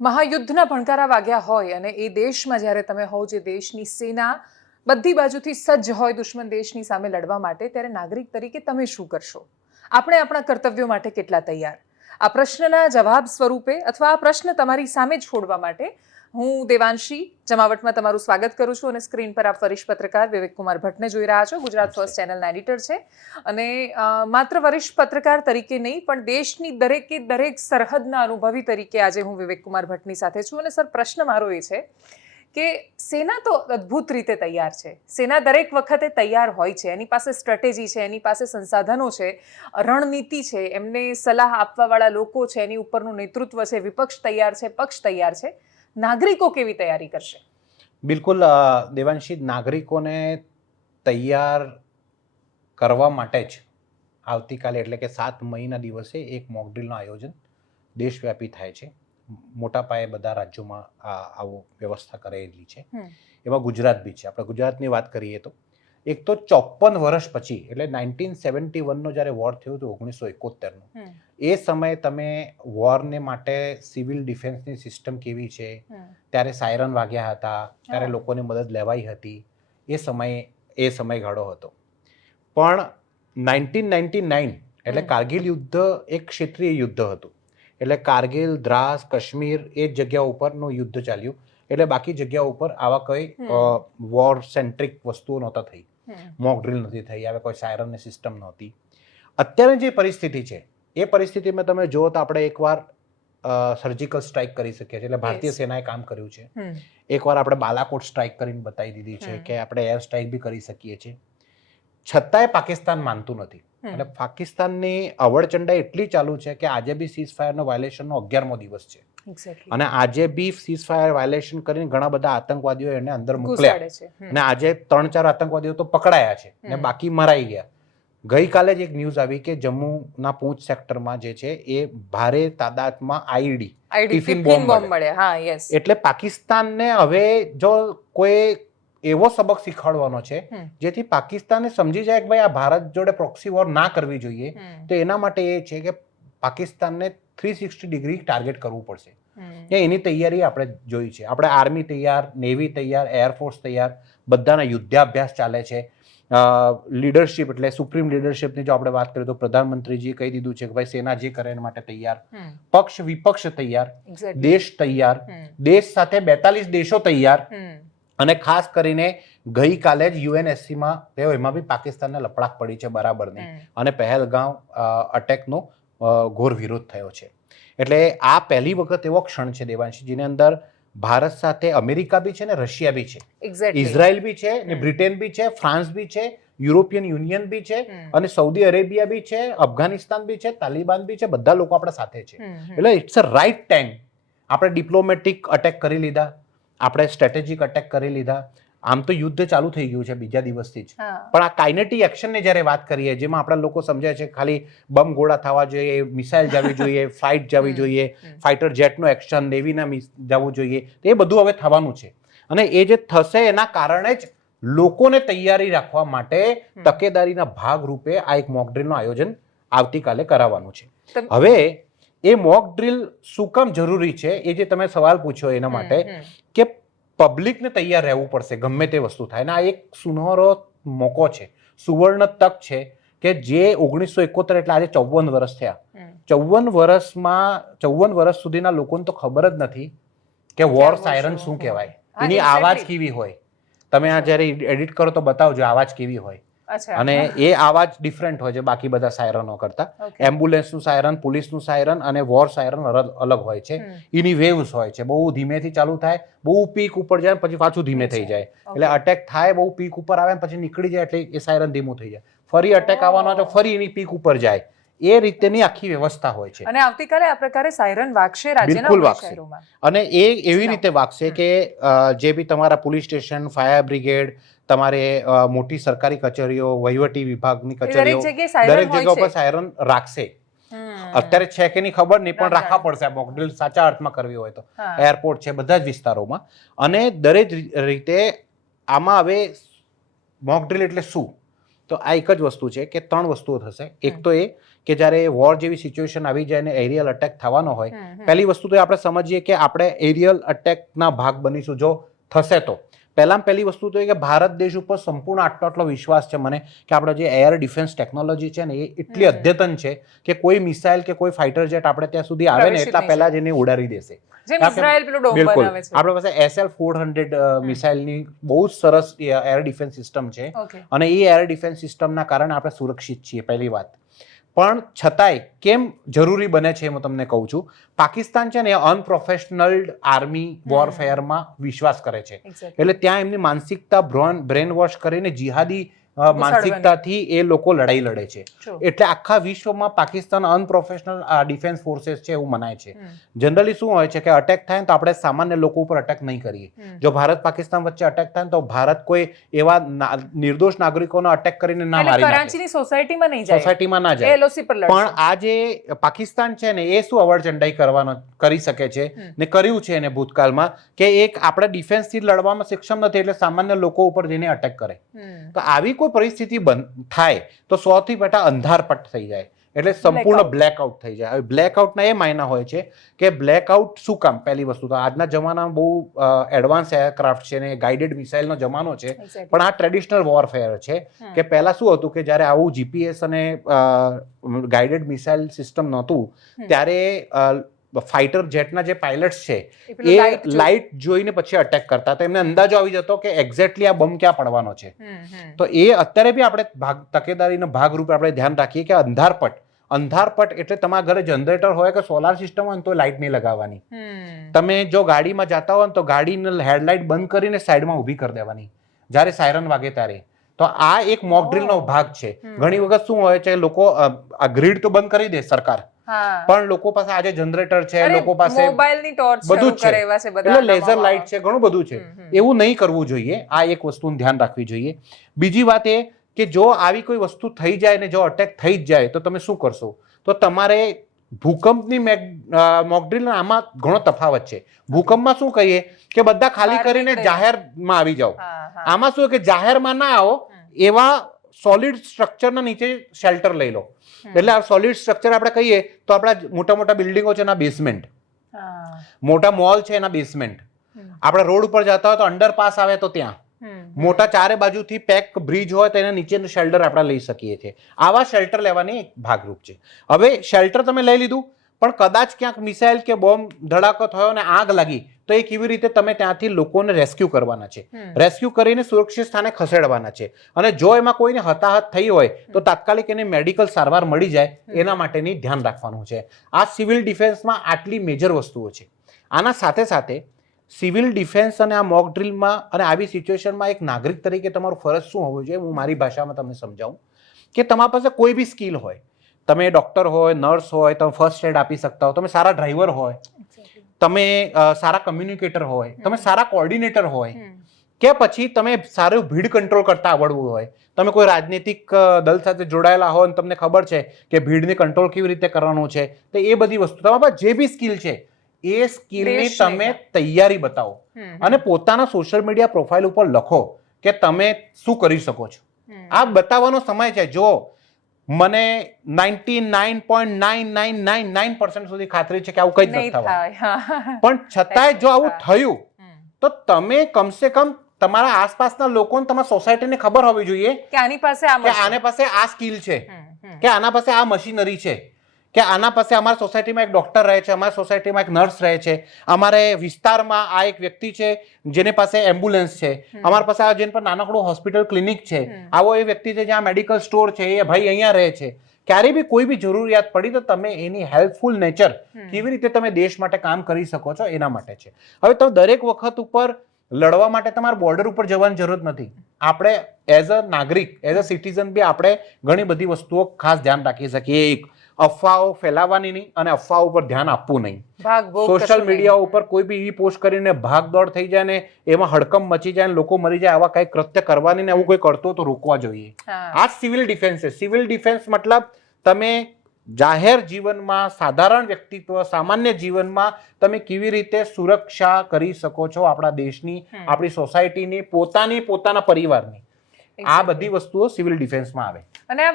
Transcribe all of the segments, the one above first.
મહાયુદ્ધના ભણકારા વાગ્યા હોય અને એ દેશમાં જ્યારે તમે હોવ જે દેશની સેના બધી બાજુથી સજ્જ હોય દુશ્મન દેશની સામે લડવા માટે, ત્યારે નાગરિક તરીકે તમે શું કરશો? આપણે આપણા કર્તવ્યો માટે કેટલા તૈયાર? આ પ્રશ્નના જવાબ સ્વરૂપે અથવા આ પ્રશ્ન તમારી સામે છોડવા માટે હું દેવાંશી જમાવટમાં તમારું સ્વાગત કરું છું અને સ્ક્રીન પર આપ વરિષ્ઠ પત્રકાર વિવેક કુમાર ભટ્ટને જોઈ રહ્યા છો. ગુજરાત ફર્સ્ટ ચેનલના એડિટર છે અને માત્ર વરિષ્ઠ પત્રકાર તરીકે નહીં પણ દેશની દરેકે દરેક સરહદના અનુભવી તરીકે આજે હું વિવેક કુમાર ભટ્ટની સાથે છું. અને સર, પ્રશ્ન મારો એ છે કે સેના તો અદ્ભુત રીતે તૈયાર છે. સેના દરેક વખતે તૈયાર હોય છે. એની પાસે સ્ટ્રેટેજી છે, એની પાસે સંસાધનો છે, રણનીતિ છે, એમને સલાહ આપવાવાળા લોકો છે, એની ઉપરનું નેતૃત્વ છે, વિપક્ષ તૈયાર છે, પક્ષ તૈયાર છે. નાગરિકો કેવી તૈયારી કરશે? બિલકુલ દેવાંશી, નાગરિકોને તૈયાર કરવા માટે જ આવતીકાલે એટલે કે 7 મઈના દિવસે એક મોકડ્રીલનું આયોજન દેશવ્યાપી થાય છે. મોટા પાયે બધા રાજ્યોમાં આવું વ્યવસ્થા કરેલી છે. એમાં ગુજરાત બી છે. આપણે ગુજરાતની વાત કરીએ તો એક તો 54 વર્ષ પછી એટલે 1971નો જ્યારે વોર થયો હતો 1971નો, એ સમયે તમે વોરને માટે સિવિલ ડિફેન્સની સિસ્ટમ કેવી છે, ત્યારે સાયરન વાગ્યા હતા, ત્યારે લોકોને મદદ લેવાઈ હતી, એ સમયગાળો હતો. પણ 1999 એટલે કારગિલ યુદ્ધ એક ક્ષેત્રીય યુદ્ધ હતું. એટલે કારગિલ, દ્રાસ, કાશ્મીર એ જગ્યા ઉપરનું યુદ્ધ ચાલ્યું. એટલે બાકી જગ્યા ઉપર આવા કોઈ વોર સેન્ટ્રિક વસ્તુઓ નહોતા થઈ, મોક ડ્રીલ નથી થઈ, આવે કોઈ સાયરનની સિસ્ટમ નહોતી. અત્યારે જે પરિસ્થિતિ છે એ પરિસ્થિતિમાં તમે જુઓ તો આપણે એકવાર સર્જિકલ સ્ટ્રાઇક કરી શકીએ છીએ, એટલે ભારતીય સેનાએ કામ કર્યું છે. એકવાર આપણે બાલાકોટ સ્ટ્રાઇક કરીને બતાવી દીધી છે કે આપણે એર સ્ટ્રાઇક બી કરી શકીએ છીએ. છતાંય પાકિસ્તાન માનતું નથી. એટલે પાકિસ્તાનની અવળચંડાઈ એટલી ચાલુ છે કે આજે બી સીઝ ફાયરનો વાયોલેશનનો 11મો દિવસ છે. અને આજે બી સીઝ ફાયર વાયોલેશન કરીને ઘણા બધા આતંકવાદીઓ એને અંદર મોકલ્યા અને આજે 3-4 આતંકવાદીઓ તો પકડાયા છે અને બાકી મરાઈ ગયા. ગઈકાલે જ એક ન્યૂઝ આવી કે જમ્મુના પૂંચ સેક્ટરમાં જે છે એ ભારે તાદાદમાં આઈઈડી ટિફિન બોમ્બ મળ્યા. એટલે પાકિસ્તાનને હવે જો કોઈ એવો સબક શીખવાડવાનો છે જેથી પાકિસ્તાને સમજી જાય કે ભાઈ આ ભારત જોડે પ્રોક્સી વોર ના કરવી જોઈએ, તો એના માટે એ છે કે પાકિસ્તાનને 360 ડિગ્રી ટાર્ગેટ કરવું પડશે. એની તૈયારી આપણે જોઈ છે. આપણે આર્મી તૈયાર, નેવી તૈયાર, એરફોર્સ તૈયાર, બધાના યુદ્ધાભ્યાસ ચાલે છે. લીડરશિપ એટલે સુપ્રીમ લીડરશિપની જો આપણે વાત કરીએ તો પ્રધાનમંત્રીજીએ કહી દીધું છે કે ભાઈ સેના જે કરે એના માટે તૈયાર, પક્ષ વિપક્ષ તૈયાર, દેશ તૈયાર, દેશ સાથે 42 દેશો તૈયાર. અને ખાસ કરીને ગઈકાલે જ યુએનએસસીમાં એમાં બી પાકિસ્તાનને લપડાક પડી છે બરાબરની, અને પહેલગામ અટેકનો ઘોર વિરોધ થયો છે. એટલે આ પહેલી વખત એવો ક્ષણ છે દેવાંશી જેની અંદર ભારત સાથે અમેરિકા બી છે ને રશિયા બી છે, ઇઝરાયલ બી છે ને બ્રિટેન બી છે, ફ્રાન્સ બી છે, યુરોપિયન યુનિયન બી છે અને સાઉદી અરેબિયા બી છે, અફઘાનિસ્તાન બી છે, તાલિબાન બી છે. બધા લોકો આપણા સાથે છે. એટલે ઇટ્સ અ રાઇટ ટાઈમ. આપણે ડિપ્લોમેટિક અટેક કરી લીધા, આપણે સ્ટ્રેટેજિક અટેક કરી લીધા. આમ તો યુદ્ધ ચાલુ થઈ ગયું છે બીજા દિવસથી જ, પણ આ કાઇનેટિક એક્શનની જ્યારે વાત કરીએ જેમાં આપણા લોકો સમજાય છે ખાલી બમ ગોળા થવા જોઈએ, મિસાઇલ જવી જોઈએ, ફ્લાઇટ જવી જોઈએ, ફાઇટર જેટનું એક્શન, નેવીના જવું જોઈએ, એ બધું હવે થવાનું છે. અને એ જે થશે એના કારણે જ લોકોને તૈયારી રાખવા માટે તકેદારીના ભાગરૂપે આ એક મોક ડ્રીલનું આયોજન આવતીકાલે કરાવવાનું છે. હવે એ મોક ડ્રીલ શું કામ જરૂરી છે એ જે તમે સવાલ પૂછ્યો એના માટે કે પબ્લિકને તૈયાર રહેવું પડશે ગમે તે વસ્તુ થાય. અને આ એક સુનહરો મોકો છે, સુવર્ણ તક છે કે જે 1971 એટલે આજે 54 વર્ષ થયા. 54 વર્ષ સુધીના લોકોને તો ખબર જ નથી કે વોર સાયરન શું કહેવાય, એની આવાજ કેવી હોય. તમે આ જ્યારે એડિટ કરો તો બતાવજો આવાજ કેવી હોય. અને એ આવાજ ડિફરન્ટ હોય છે બાકી બધા સાયરનો કરતા. એમ્બ્યુલન્સનું સાયરન, પોલીસનું સાયરન અને વોર સાયરન અલગ હોય છે. એની વેવ્સ હોય છે, બહુ ધીમેથી ચાલુ થાય, બહુ પીક ઉપર જાય પછી પાછું ધીમે થઈ જાય. એટલે અટેક થાય, બહુ પીક ઉપર આવે પછી નીકળી જાય એટલે એ સાયરન ધીમું થઈ જાય. ફરી અટેક આવવાનો તો ફરી એની પીક ઉપર જાય. એ રીતેની આખી વ્યવસ્થા હોય છે. અને આવતીકાલે આ પ્રકારે સાયરન વાગશે બિલકુલ વાગશે. અને એ એવી રીતે વાગશે કે જે બી તમારા પોલીસ સ્ટેશન, ફાયર બ્રિગેડ, તમારે મોટી સરકારી કચેરીઓ, વહીવટી વિભાગની કચેરીઓ, દરેક જગ્યા ઉપર સાયરન રાખશે. અત્યારે છે કે નહીં ખબર નહીં, પણ રાખવા પડશે. મોક ડ્રીલ સાચા અર્થમાં કરવી હોય તો એરપોર્ટ છે, બધા જ વિસ્તારોમાં. અને દરેક રીતે આમાં હવે મોક ડ્રીલ એટલે શું? તો આ એક જ વસ્તુ છે કે 3 વસ્તુઓ થશે. એક તો એ કે જ્યારે વોર જેવી સિચ્યુએશન આવી જાય અને એરિયલ અટેક થવાનો હોય, પહેલી વસ્તુ તો આપણે સમજીએ કે આપણે એરિયલ અટેકના ભાગ બનીશું જો થશે તો. પહેલી વસ્તુ તો એ કે ભારત દેશ ઉપર સંપૂર્ણ આટલો વિશ્વાસ છે મને કે આપણે જે એર ડિફેન્સ ટેકનોલોજી છે ને એ એટલી અદ્યતન છે કે કોઈ મિસાઇલ કે કોઈ ફાઇટર જેટ આપણે ત્યાં સુધી આવે ને એટલા પહેલા જ એને ઉડાડી દેશે. બિલકુલ, આપણી પાસે SL-400 મિસાઇલની બહુ જ સરસ એર ડિફેન્સ સિસ્ટમ છે અને એ એર ડિફેન્સ સિસ્ટમના કારણે આપણે સુરક્ષિત છીએ, પહેલી વાત. પણ છતાંય કેમ જરૂરી બને છે હું તમને કહું છું. પાકિસ્તાન છે ને એ અનપ્રોફેશનલ આર્મી વોરફેરમાં વિશ્વાસ કરે છે, એટલે ત્યાં એમની માનસિકતા બ્રેન વોશ કરીને જિહાદી માનસિકતાથી એ લોકો લડાઈ લડે છે. એટલે આખા વિશ્વમાં પાકિસ્તાન અનપ્રોફેશનલ ડિફેન્સ ફોર્सेस છે એવું મનાય છે. જનરલી શું હોય છે કે અટેક થાય ને તો આપણે સામાન્ય લોકો ઉપર અટેક નહીં કરીએ. જો ભારત પાકિસ્તાન વચ્ચે અટેક થાય તો ભારત કોઈ એવા નિર્દોષ નાગરિકોનો અટેક કરીને ના મારી નાખે, કરાચીની સોસાયટીમાં નહીં જાય, સોસાયટીમાં ના જાય. LOC પર લડશે. પણ આ જે પાકિસ્તાન છે ને એ શું અવળચંડાઈ કરી શકે છે ને કર્યું છે એને ભૂતકાળમાં કે એક આપણે ડિફેન્સથી લડવામાં સક્ષમ નથી એટલે સામાન્ય લોકો ઉપર જઈને અટેક કરે. તો આવી કોઈ પરિસ્થિતિ થાય તો 100 થી બેટા અંધારપટ થઈ જાય, એટલે સંપૂર્ણ બ્લેકઆઉટ થઈ જાય. હવે બ્લેકઆઉટના એ માયના હોય છે કે બ્લેકઆઉટ શું કામ? પહેલી વસ્તુ તો આજના જમાનામાં બહુ એડવાન્સ એરક્રાફ્ટ છે ને ગાઇડેડ મિસાઇલનો જમાનો છે, પણ આ ટ્રેડિશનલ વોરફેર છે કે પહેલા શું હતું કે જ્યારે આવું GPS અને ગાઇડેડ મિસાઇલ સિસ્ટમ નહોતું ત્યારે ફાઇટર જેટના જે પાયલટ્સ છે એ લાઇટ જોઈને પછી અટેક કરતા હતા. એમને અંદાજો આવી જતો કે એક્ઝેક્ટલી આ બોમ્બ ક્યાં પડવાનો છે. તો એ અત્યારે બી આપણે તકેદારીના ભાગરૂપે આપણે ધ્યાન રાખીએ કે અંધારપટ એટલે તમારા ઘરે જનરેટર હોય કે સોલાર સિસ્ટમ હોય તો લાઇટ નહીં લગાવવાની. તમે જો ગાડીમાં જતા હોય તો ગાડીની હેડલાઇટ બંધ કરીને સાઈડમાં ઊભી કરી દેવાની જ્યારે સાયરન વાગે ત્યારે. તો આ એક મોક ડ્રીલનો ભાગ છે. ઘણી વખત શું હોય છે લોકો આ ગ્રીડ તો બંધ કરી દે સરકાર, પણ લોકો પાસે આજે જનરેટર છે, લોકો પાસે મોબાઈલની ટોર્ચ બધું જ છે, એટલે લેઝર લાઇટ છે, ઘણું બધું છે. એવું નહીં કરવું જોઈએ. આ એક વસ્તુનું ધ્યાન રાખવી જોઈએ. બીજી વાત એ કે જો આવી કોઈ વસ્તુ થઈ જાય ને જો અટેક થઈ જ જાય તો તમે શું કરશો? તો તમારે ભૂકંપની મોકડ્રીલ આમાં ઘણો તફાવત છે. ભૂકંપમાં શું કહીએ કે બધા ખાલી કરીને જાહેરમાં આવી જાઓ. આમાં શું કે જાહેરમાં ના આવો, એવા સોલિડ સ્ટ્રક્ચરના નીચે શેલ્ટર લઈ લો. એટલે આ સોલિડ સ્ટ્રક્ચર આપણે કહીએ તો આપણા મોટા મોટા બિલ્ડિંગો છે એના બેઝમેન્ટ, મોટા મોલ છે એના બેઝમેન્ટ, આપણે રોડ ઉપર જતા હોય તો અંડરપાસ આવે તો ત્યાં, મોટા ચારે બાજુથી પેક બ્રિજ હોય તો એના નીચેનું શેલ્ટર આપણે લઈ શકીએ છીએ. આવા શેલ્ટર લેવાની એક ભાગરૂપ છે. હવે શેલ્ટર તમે લઈ લીધું, પણ કદાચ ક્યાંક મિસાઇલ કે બોમ્બ ધડાકો થયો અને આગ લાગી તો એ કેવી રીતે તમે ત્યાંથી લોકોને રેસ્ક્યુ કરવાના છે, રેસ્ક્યુ કરીને સુરક્ષિત સ્થાને ખસેડવાના છે. અને જો એમાં કોઈને હતાહત થઈ હોય તો તાત્કાલિક એને મેડિકલ સારવાર મળી જાય એના માટેની ધ્યાન રાખવાનું છે. આ સિવિલ ડિફેન્સમાં આટલી મેજર વસ્તુઓ છે. આના સાથે સાથે સિવિલ ડિફેન્સ અને આ મોક ડ્રીલમાં અને આવી સિચ્યુએશનમાં એક નાગરિક તરીકે તમારું ફરજ શું હોવું જોઈએ હું મારી ભાષામાં તમને સમજાવું કે તમારા પાસે કોઈ બી સ્કિલ હોય, તમે ડોક્ટર હોય, નર્સ હોય, તમે ફર્સ્ટ એડ આપી શકતા હો, તમે સારા ડ્રાઈવર હોય, તમે સારા કમ્યુનિકેટર હોય, તમે સારા કોર્ડિનેટર હોય, કે પછી તમે સારું ભીડ કંટ્રોલ કરતા આવડવું હોય, તમે કોઈ રાજનીતિક દળ સાથે જોડાયેલા હોય અને તમને ખબર છે કે ભીડને કંટ્રોલ કેવી રીતે કરવાનું છે, તો એ બધી વસ્તુ તમારા પાસે જે બી સ્કિલ છે એ સ્કિલની તમે તૈયારી બતાવો અને પોતાના સોશિયલ મીડિયા પ્રોફાઇલ ઉપર લખો કે તમે શું કરી શકો છો. આ બતાવવાનો સમય છે. જો મને 99.9999% સુધી ખાતરી છે કે આવું કઈ જ નથી થવાનું, પણ છતાંય જો આવું થયું તો તમે કમસે કમ તમારા આસપાસના લોકોને, તમારા સોસાયટીને ખબર હોવી જોઈએ કે આની પાસે આ સ્કિલ છે, કે આના પાસે આ મશીનરી છે, કે આના પાસે અમારા સોસાયટીમાં એક ડોક્ટર રહે છે, અમારા સોસાયટીમાં એક નર્સ રહે છે, અમારે વિસ્તારમાં આ એક વ્યક્તિ છે જેની પાસે એમ્બ્યુલન્સ છે, અમારા પાસે જેની પર નાનકડું હોસ્પિટલ ક્લિનિક છે, આવો એ વ્યક્તિ છે જ્યાં મેડિકલ સ્ટોર છે, એ ભાઈ અહીંયા રહે છે. ક્યારે બી કોઈ બી જરૂરિયાત પડી તો તમે એની હેલ્પફુલ નેચર કેવી રીતે તમે દેશ માટે કામ કરી શકો છો એના માટે છે. હવે તમે દરેક વખત ઉપર લડવા માટે તમારે બોર્ડર ઉપર જવાની જરૂર નથી. આપણે એઝ અ નાગરિક, એઝ અ સિટીઝન બી આપણે ઘણી બધી વસ્તુઓ ખાસ ધ્યાન રાખી શકીએ. એક, અફવાઓ ફેલાવવાની નહીં અને અફવાઓ ઉપર ધ્યાન આપવું નહીં. સોશિયલ મીડિયા ઉપર કોઈ બી ઈ પોસ્ટ કરીને ભાગદોડ થઈ જાય ને એમાં હડકંપ મચી જાય ને લોકો મરી જાય, આવા કઈ કૃત્ય કરવાની ને એવું કોઈ કરતો તો રોકવા જોઈએ. આ સિવિલ ડિફેન્સ છે. સિવિલ ડિફેન્સ મતલબ તમે જાહેર જીવનમાં, સાધારણ વ્યક્તિત્વ, સામાન્ય જીવનમાં તમે કેવી રીતે સુરક્ષા કરી શકો છો આપણા દેશની, આપણી સોસાયટીની, પોતાના પરિવારની. આ બધી વસ્તુઓ સિવિલ ડિફેન્સમાં આવે. અને આ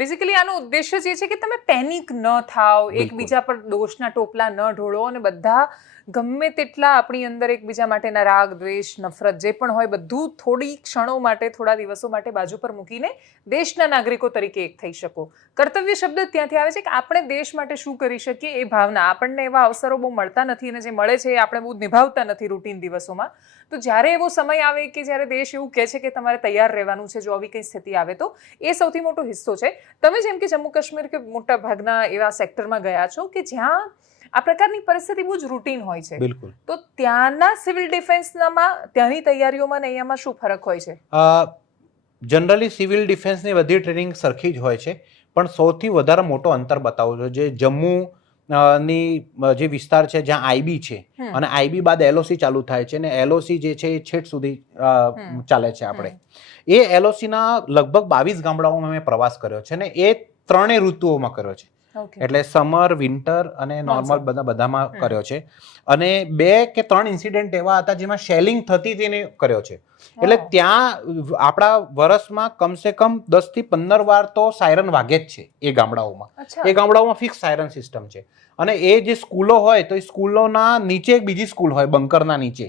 બેઝિકલી આનો ઉદ્દેશ્ય જ એ છે કે તમે પેનિક ન થાવ, એકબીજા પર દોષના ટોપલા ન ઢોળો અને બધા ગમે તેટલા આપણી અંદર એકબીજા માટેના રાગ, દ્વેષ, નફરત જે પણ હોય બધું થોડી ક્ષણો માટે, થોડા દિવસો માટે બાજુ પર મૂકીને દેશના નાગરિકો તરીકે એક થઈ શકો. કર્તવ્ય શબ્દ ત્યાંથી આવે છે કે આપણે દેશ માટે શું કરી શકીએ એ ભાવના. આપણને એવા અવસરો બહુ મળતા નથી અને જે મળે છે એ આપણે બહુ નિભાવતા નથી રૂટીન દિવસોમાં. તો જ્યારે એવો સમય આવે કે જ્યારે દેશ એવું કહે છે કે તમારે તૈયાર રહેવાનું છે જો આવી કંઈ સ્થિતિ આવે તો, એ સૌથી મોટો હિસ્સો છે. તમે જેમ કે જમ્મુ કાશ્મીર કે મોટા ભાગના એવા સેક્ટરમાં ગયા છો કે જ્યાં આ પ્રકારની પરિસ્થિતિ બહુ જ રૂટીન હોય છે. બિલકુલ. તો ત્યાંના સિવિલ ડિફેન્સમાં ત્યાંની તૈયારીઓમાં ને અહીંયામાં શું ફરક હોય છે? જનરલી સિવિલ ડિફેન્સની બધી ટ્રેનિંગ સરખી જ હોય છે, પણ સૌથી વધારે મોટો અંતર બતાવું છું જે જમ્મુ ની જે વિસ્તાર છે જ્યાં આઈબી છે અને આઈબી બાદ એલઓસી ચાલુ થાય છે અને એલઓસી જે છે એ છેટ સુધી ચાલે છે. આપણે એ એલઓસી ના લગભગ 22 ગામડાઓમાં મેં પ્રવાસ કર્યો છે ને એ 3 ઋતુઓમાં કર્યો છે. એટલે સમર, વિન્ટર અને નોર્મલ બધામાં કર્યો છે. અને 2 કે 3 ઇન્સિડન્ટ એવા હતા જેમાં શેલિંગ થતી તેને કર્યો છે. એટલે ત્યાં આપણા વર્ષમાં કમસે કમ 10 થી 15 વાર તો સાયરન વાગે જ છે એ ગામડાઓમાં. એ ગામડાઓમાં ફિક્સ સાયરન સિસ્ટમ છે. અને એ જે સ્કૂલો હોય તો એ સ્કૂલોના નીચે એક બીજી સ્કૂલ હોય બંકરના નીચે.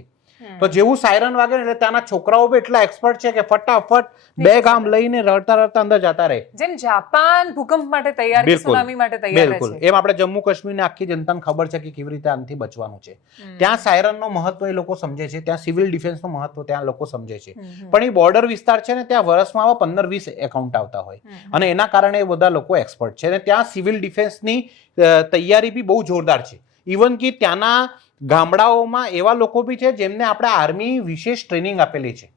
તો જેવું સાયરન વાગે ને એટલે ત્યાંના છોકરાઓ બી એટલા એક્સપર્ટ છે કે ફટાફટ 2 ગામ લઈને રડતા અંદર જતા રહે. જેમ જાપાન ભૂકંપ માટે તૈયાર છે, સુનામી માટે તૈયાર છે, બિલકુલ એમ આપણે જમ્મુ કાશ્મીરની આખી જનતાને ખબર છે કે કેવી રીતે આનાથી બચવાનું છે. ત્યાં સાયરનનો મહત્વ એ લોકો સમજે છે, ત્યાં સિવિલ ડિફેન્સનું મહત્વ ત્યાં લોકો સમજે છે. પણ એ બોર્ડર વિસ્તાર છે ને ત્યાં વર્ષમાં આવા 15-20 એકાઉન્ટ આવતા હોય અને એના કારણે એ બધા લોકો એક્સપર્ટ છે અને ત્યાં સિવિલ ડિફેન્સની તૈયારી બી બહુ જોરદાર છે. ઇવન કે ત્યાંના ગામડાઓમાં એવા લોકો બી છે જેમને આપણે આર્મી વિશેષ ટ્રેનિંગ આપેલી છે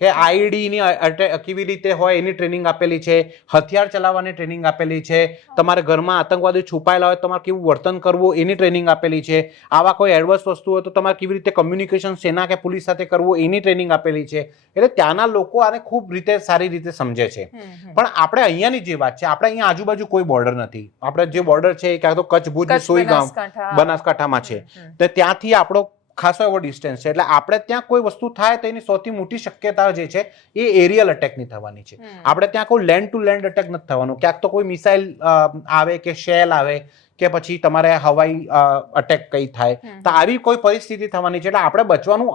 કે આઈડીની કેવી રીતે હોય એની ટ્રેનિંગ આપેલી છે, હથિયાર ચલાવવાની ટ્રેનિંગ આપેલી છે, તમારે ઘરમાં આતંકવાદી છુપાયેલા હોય તમારે કેવું વર્તન કરવું એની ટ્રેનિંગ આપેલી છે, આવા કોઈ એડવર્સ વસ્તુ હોય તો તમારે કેવી રીતે કમ્યુનિકેશન સેના કે પોલીસ સાથે કરવું એની ટ્રેનિંગ આપેલી છે. એટલે ત્યાંના લોકો આને ખૂબ રીતે સારી રીતે સમજે છે. પણ આપણે અહીંયાની જે વાત છે, આપણે અહીંયા આજુબાજુ કોઈ બોર્ડર નથી. આપણે જે બોર્ડર છે એ ક્યાં તો કચ્છ, ભુજ, સોઈગામ, બનાસકાંઠામાં છે. તો ત્યાંથી આપણો ખાસો એવો ડિસ્ટન્સ છે. એટલે આપણે ત્યાં કોઈ વસ્તુ થાય તો એની સૌથી મોટી શક્યતા જે છે એ એરિયલ અટેકની થવાની છે. આપણે ત્યાં કોઈ લેન્ડ ટુ લેન્ડ અટેક નથી થવાનું. ક્યાંક તો કોઈ મિસાઇલ આવે કે શેલ આવે કે પછી તમારે હવાઈ અટેક કઈ થાય તો આવી કોઈ પરિસ્થિતિ થવાની છે. એટલે આપણે બચવાનું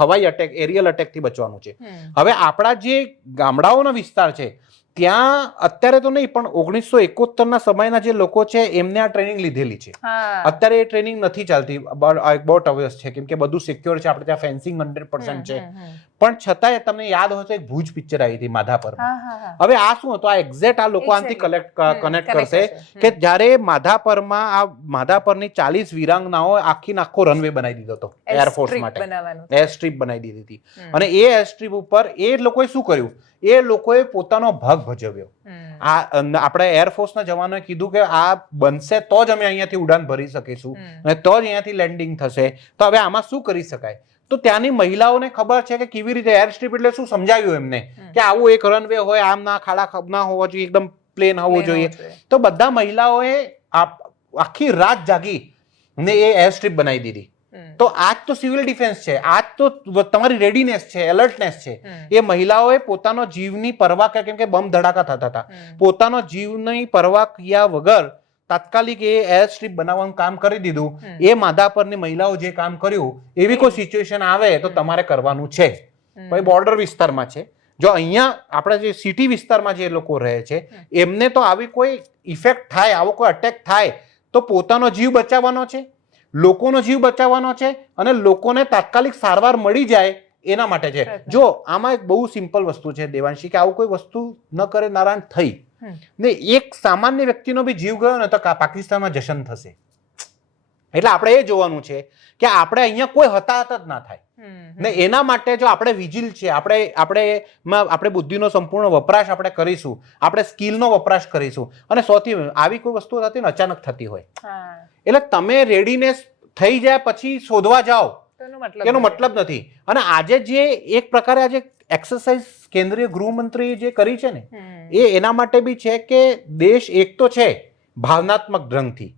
હવાઈ અટેક, એરિયલ અટેકથી બચવાનું છે. હવે આપણા જે ગામડાઓનો વિસ્તાર છે ત્યાં અત્યારે તો નહીં પણ 1971 ના સમયના જે લોકો છે એમને આ ટ્રેનિંગ લીધેલી છે. અત્યારે એ ટ્રેનિંગ નથી ચાલતી, બહુ અવયસ છે કેમ કે બધું સિક્યોર છે. આપણે ત્યાં ફેન્સિંગ 100% છે. પણ છતાંય તમને યાદ હોય તો એક ભુજ પિક્ચર આવી હતી માધાપર. હવે આ શું હતું, આ એક્ઝેક્ટ આ લોકો આનાથી કનેક્ટ કરશે કે જ્યારે માધાપરની 40 વીરાંગનાઓ આખો રનવે બનાવી દીધો હતો એરફોર્સ માટે, એર સ્ટ્રીપ બનાવી દીધી હતી. અને એ એર સ્ટ્રીપ ઉપર એ લોકોએ શું કર્યું, એ લોકોએ પોતાનો ભાગ ભજવ્યો. આપણે એરફોર્સના જવાનોએ કીધું કે આ બનશે તો જ અમે અહીંયાથી ઉડાન ભરી શકીશું અને તો જ અહીંયાથી લેન્ડિંગ થશે. તો હવે આમાં શું કરી શકાય? તો ત્યાંની મહિલાઓને ખબર છે કે કેવી રીતે એર સ્ટ્રીપ એટલે શું સમજાવ્યું એમને કે આવું એક રનવે હોય, આમ ના ખાડા ના હોવા જોઈએ, એકદમ પ્લેન હોવું જોઈએ. તો બધા મહિલાઓએ આખી રાત જાગી ને એ એર સ્ટ્રીપ બનાવી દીધી. તો આજ તો સિવિલ ડિફેન્સ છે, આજ તો તમારી રેડીનેસ છે, એલર્ટનેસ છે. એ મહિલાઓએ પોતાનો જીવની પરવા કરી, કેમ કે બમ ધડાકા થતા હતા, પોતાનો જીવની પરવા કર્યા વગર તાત્કાલિક એ એર સ્ટ્રીપ બનાવવાનું કામ કરી દીધું. એ માધાપરની મહિલાઓ જે કામ કર્યું, એવી કોઈ સિચ્યુએશન આવે તો તમારે કરવાનું છે. ભાઈ બોર્ડર વિસ્તારમાં છે, જો અહીંયા આપણે જે સિટી વિસ્તારમાં જે લોકો રહે છે એમને તો આવી કોઈ ઇફેક્ટ થાય, આવો કોઈ અટેક થાય તો પોતાનો જીવ બચાવવાનો છે, લોકોનો જીવ બચાવવાનો છે અને લોકોને તાત્કાલિક સારવાર મળી જાય એના માટે છે. જો આમાં એક બહુ સિમ્પલ વસ્તુ છે દેવાંશી, કે આવું કોઈ વસ્તુ ન કરે નારાયણ થઈ ને એક સામાન્ય વ્યક્તિનો બી જીવ ગયો ને તો પાકિસ્તાનમાં જશન થશે. એટલે આપણે એ જોવાનું છે કે આપણે અહીંયા કોઈ હતાહત જ ના થાય ને એના માટે જો આપણે વિજિલ છે, આપણે બુદ્ધિનો સંપૂર્ણ વપરાશ આપણે કરીશું, આપણે સ્કિલનો વપરાશ કરીશું. અને સૌથી આવી કોઈ વસ્તુ થતી ને અચાનક થતી હોય એટલે તમે રેડીનેસ થઈ જાય પછી શોધવા જાઓ એનો મતલબ નથી. અને આજે જે એક પ્રકારે આજે એક્સરસાઇઝ કેન્દ્રીય ગૃહમંત્રીએ જે કરી છે ને એ એના માટે બી છે કે દેશ એક તો છે ભાવનાત્મક ઢંગથી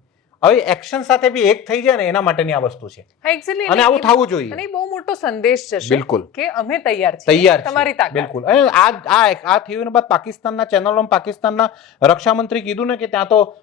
હવે એક્શન સાથે બી એક થઈ જાય ને એના માટેની આ વસ્તુ છે હા એક્ઝેક્ટલી અને આવું થવું જોઈએ અને એ બહુ મોટો સંદેશ છે બિલકુલ કે અમે તૈયાર તૈયાર છીએ તમારી તાકાત બિલકુલ અને આ થયું ને બાદ પાકિસ્તાનના ચેનલોમાં પાકિસ્તાનના રક્ષા મંત્રી કીધું ને કે ત્યાં તો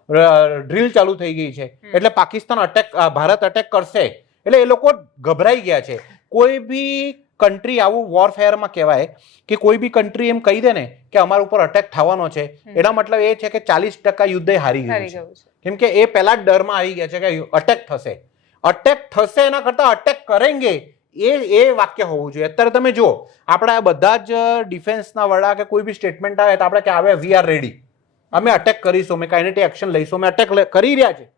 ડ્રીલ ચાલુ થઈ ગઈ છે એટલે પાકિસ્તાન ભારત અટેક કરશે એટલે એ લોકો ગભરાઈ ગયા છે કોઈ બી કન્ટ્રી આવું વોરફેરમાં કહેવાય કે કોઈ બી કન્ટ્રી એમ કહી દે ને કે અમારા ઉપર અટેક થવાનો છે એના મતલબ એ છે કે 40% યુદ્ધ હારી ગયું છે કેમ કે એ પહેલા જ ડરમાં આવી ગયા છે કે અટેક થશે એના કરતા અટેક કરેંગે એ વાક્ય હોવું જોઈએ અત્યારે તમે જુઓ આપણા બધા જ ડિફેન્સના વડા કે કોઈ બી સ્ટેટમેન્ટ આવે તો આપણે કે આવે વી આર રેડી અમે અટેક કરીશું અમે કાઇનેટિક એક્શન લઈશું અમે અટેક કરી રહ્યા છે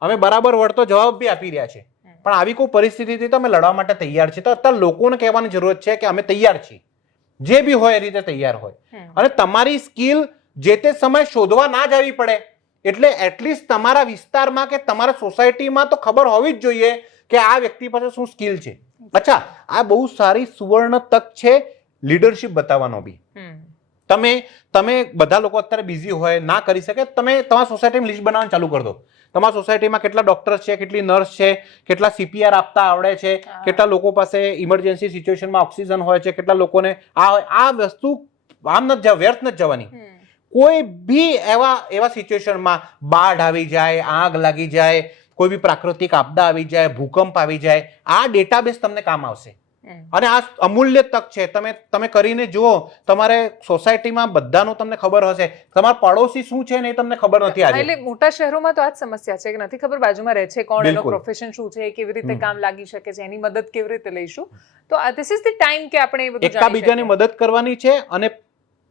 અમે બરાબર વળતો જવાબ બી આપી રહ્યા છે પણ આવી કોઈ પરિસ્થિતિથી તો અમે લડવા માટે તૈયાર છીએ તો અત્યારે લોકોને કહેવાની જરૂરત છે કે અમે તૈયાર છીએ જે બી હોય એ રીતે તૈયાર હોય અને તમારી સ્કિલ જે તે સમય શોધવા ના જવી પડે એટલે એટલીસ્ટ તમારા વિસ્તારમાં કે તમારા સોસાયટીમાં તો ખબર હોવી જ જોઈએ કે આ વ્યક્તિ પાસે શું સ્કિલ છે અચ્છા આ બહુ સારી સુવર્ણ તક છે લીડરશિપ બતાવવાનો બી તમે બધા લોકો અત્યારે બિઝી હોય ના કરી શકે તમે તમારા સોસાયટીમાં લિસ્ટ બનાવવાનું ચાલુ કરી દો તમારા સોસાયટીમાં કેટલા ડોક્ટર્સ છે કેટલી નર્સ છે કેટલા CPR આપતા આવડે છે કેટલા લોકો પાસે ઇમરજન્સી સિચ્યુએશનમાં ઓક્સિજન હોય છે કેટલા લોકોને આ વસ્તુ આમ નથી વ્યર્થ નથી જવાની કોઈ બી એવા સિચ્યુએશનમાં બાઢ આવી જાય આગ લાગી જાય કોઈ બી પ્રાકૃતિક આપદા આવી જાય ભૂકંપ આવી જાય આ ડેટાબેઝ તમને કામ આવશે અને આ અમૂલ્ય તક છે તમે કરીને જુઓ તમારે સોસાયટીમાં બધાનું તમને ખબર હશે તમારા પડોશી શું છે ને એ તમને ખબર નથી આજે એટલે મોટા શહેરોમાં તો આ જ સમસ્યા છે કે નથી ખબર બાજુમાં રહે છે કોણ એનો પ્રોફેશન શું છે કેવી રીતે કામ લાગી શકે છે એની મદદ કેવી રીતે લઈશું તો ધીસ ઇઝ ધ ટાઈમ કે આપણે એ બધું એકબીજાની મદદ કરવાની છે અને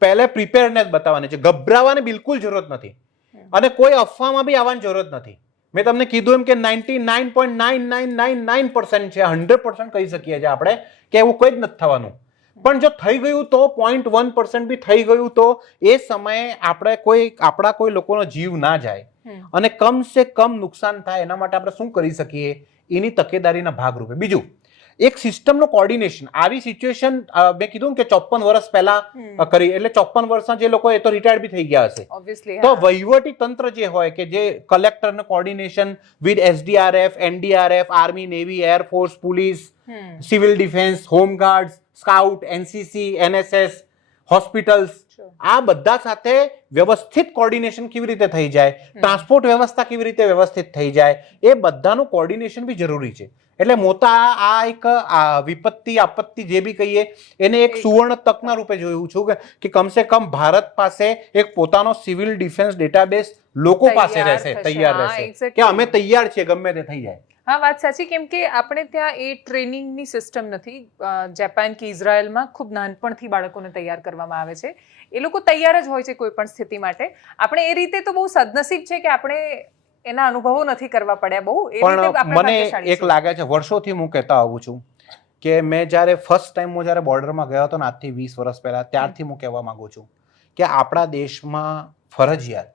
પહેલે પ્રિપેરનેસ બતાવવાની છે ગભરાવાની બિલકુલ જરૂરત નથી અને કોઈ અફવામાં બી આવવાની જરૂરત નથી મેં તમને કીધું એમ કે 99.9999% છે 100% કહી શકીએ છીએ આપણે કે એવું કોઈ જ નથી થવાનું પણ જો થઈ ગયું તો 0.1% બી થઈ ગયું તો એ સમયે આપણા કોઈ લોકોનો જીવ ના જાય અને કમ સે કમ નુકસાન થાય એના માટે આપણે શું કરી શકીએ એની તકેદારીના ભાગરૂપે બીજું એક સિસ્ટમનું કોર્ડિનેશન આવી સિચ્યુએશન મેં કીધું કે 54 વર્ષ પહેલા કરી એટલે 54 વર્ષના જે લોકો એ તો રિટાયર્ડ બી થઈ ગયા હશે તો વહીવટી તંત્ર જે હોય કે જે કલેક્ટરનું coordination with SDRF NDRF army navy air force police civil defence home guards scout NCC NSS hospitals આ બધા સાથે વ્યવસ્થિત કોર્ડિનેશન કેવી રીતે થઈ જાય ટ્રાન્સપોર્ટ વ્યવસ્થા કેવી રીતે વ્યવસ્થિત થઈ જાય એ બધાનું કોર્ડિનેશન બી જરૂરી છે એટલે મોટા આ એક વિપત્તિ આપત્તિ જે બી કહીએ એને એક સુવર્ણ તકના રૂપે જોયું છું કે કમસે કમ ભારત પાસે એક પોતાનો સિવિલ ડિફેન્સ ડેટાબેઝ લોકો પાસે રહેશે તૈયાર રહેશે કે અમે તૈયાર છીએ ગમે તે થઈ જાય હા વાત સાચી કેમ કે આપણે ત્યાં એ ટ્રેનિંગની સિસ્ટમ નથી જાપાન કે ઇઝરાયલમાં ખૂબ નાનપણથી બાળકોને તૈયાર કરવામાં આવે છે એ લોકો તૈયાર જ હોય છે કોઈ પણ સ્થિતિ માટે આપણે એ રીતે તો બહુ સદનસીબ છે કે આપણે એના અનુભવો નથી કરવા પડ્યા બહુ પણ મને એક લાગે છે વર્ષોથી હું કહેતા આવું છું કે મેં જ્યારે ફર્સ્ટ ટાઈમ હું જ્યારે બોર્ડરમાં ગયો હતો ને આજથી 20 વર્ષ પહેલા ત્યારથી હું કહેવા માંગુ છું કે આપણા દેશમાં ફરજિયાત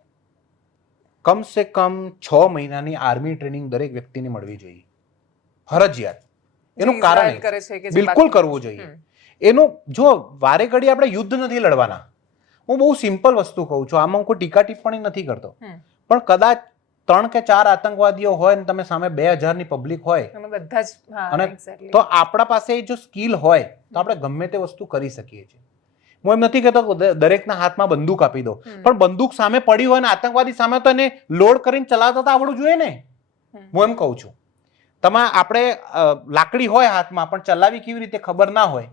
કમસે કમ 6 મહિનાની આર્મી ટ્રેનિંગ દરેક વ્યક્તિને મળવી જોઈએ ફરજિયાત એનું કારણ બિલકુલ કરવું જોઈએ એનું જો વારે ઘડી આપણે યુદ્ધ નથી લડવાના હું બહુ સિમ્પલ વસ્તુ કહું છું આમાં કોઈ ટીકા ટિપ્પણી નથી કરતો પણ કદાચ 3 કે 4 આતંકવાદીઓ હોય ને તમે સામે 2000 ની પબ્લિક હોય અને તો આપણા પાસે જો સ્કિલ હોય તો આપણે ગમે તે વસ્તુ કરી શકીએ છીએ હું એમ નથી કહેતો દરેકના હાથમાં બંદૂક આપી દો પણ બંદૂક સામે પડી હોય ને આતંકવાદી સામે તો એને લોડ કરીને ચલાવતા તો આવડવું જોઈએ ને હું એમ કહું છું આપણે લાકડી હોય હાથમાં પણ ચલાવી કેવી રીતે ખબર ના હોય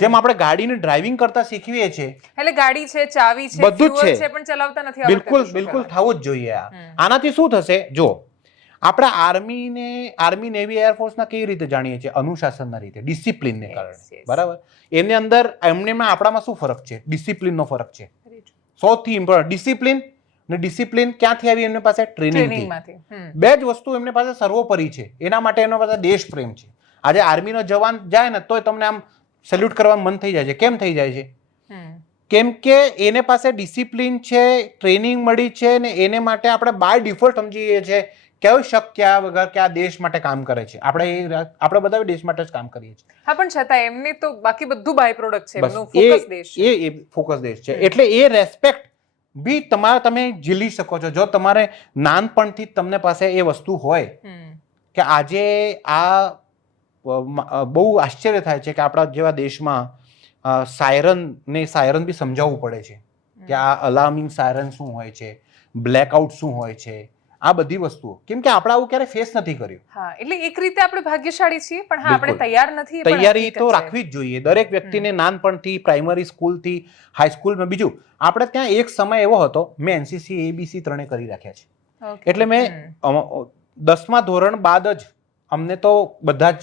જેમ આપણે ગાડીને ડ્રાઇવિંગ કરતા શીખવીએ છીએ એટલે ગાડી છે ચાવી છે બધું જ છે પણ ચલાવતા નથી આવડતું બિલકુલ થવું જ જોઈએ આનાથી શું થશે જો આપણે આર્મી નેવી એરફોર્સના કેવી રીતે જાણીએ છીએ અનુશાસનના રીતે ડિસિપ્લિનને કારણે બરાબર એની અંદર એમનેમાં આપણામાં શું ફરક છે ડિસિપ્લિનનો ફરક છે સૌથી ઇમ્પોર્ટન્ટ ડિસિપ્લિન ને ડિસિપ્લિન ક્યાંથી આવી એમની પાસે ટ્રેનિંગમાંથી બે જ વસ્તુ એમની પાસે સર્વોપરી છે એના માટે એમની પાસે દેશ પ્રેમ છે આજે આર્મીનો જવાન જાય ને તોય તમને આમ સેલ્યુટ કરવાનું મન થઈ જાય છે કેમ થઈ જાય છે કેમ કે એને પાસે ડિસિપ્લિન છે ટ્રેનિંગ મળી છે ને એને માટે આપણે બાય ડિફોલ્ટ સમજીએ છીએ કેવું શક્ય વગર કે આ દેશ માટે કામ કરે છે આપણે બધા દેશ માટે જ કામ કરીએ છીએ હા પણ છતાં એમને તો બાકી બધું બાય પ્રોડક્ટ છે એમનો ફોકસ દેશ છે એ ફોકસ દેશ છે એટલે એ રેસ્પેક્ટ બી તમે ઝીલી શકો છો જો તમારે નાનપણથી જ તમને પાસે એ વસ્તુ હોય કે આજે બહુ આશ્ચર્ય થાય છે કે આપણા જેવા દેશમાં સાયરન બી સમજાવવું પડે છે કે આ અલાર્મિંગ સાયરન શું હોય છે, બ્લેકઆઉટ શું હોય છે, આ બધી વસ્તુઓ, કેમ કે આપણે આવું ક્યારે ફેસ નથી કર્યું. હા, એટલે એક રીતે આપણે ભાગ્યશાળી છીએ, પણ હા આપણે તૈયાર નથી. એ પણ તૈયારી હકીકત તો છે. રાખવી જ જોઈએ દરેક વ્યક્તિને નાનપણથી, પ્રાઇમરી સ્કૂલથી, હાઈસ્કૂલમાં. બીજું આપણે ત્યાં એક સમય એવો હતો, મેં એનસીસી ABC ત્રણે કરી રાખ્યા છે. Okay. એટલે મેં 10મા ધોરણ બાદ જ અમને તો બધા જ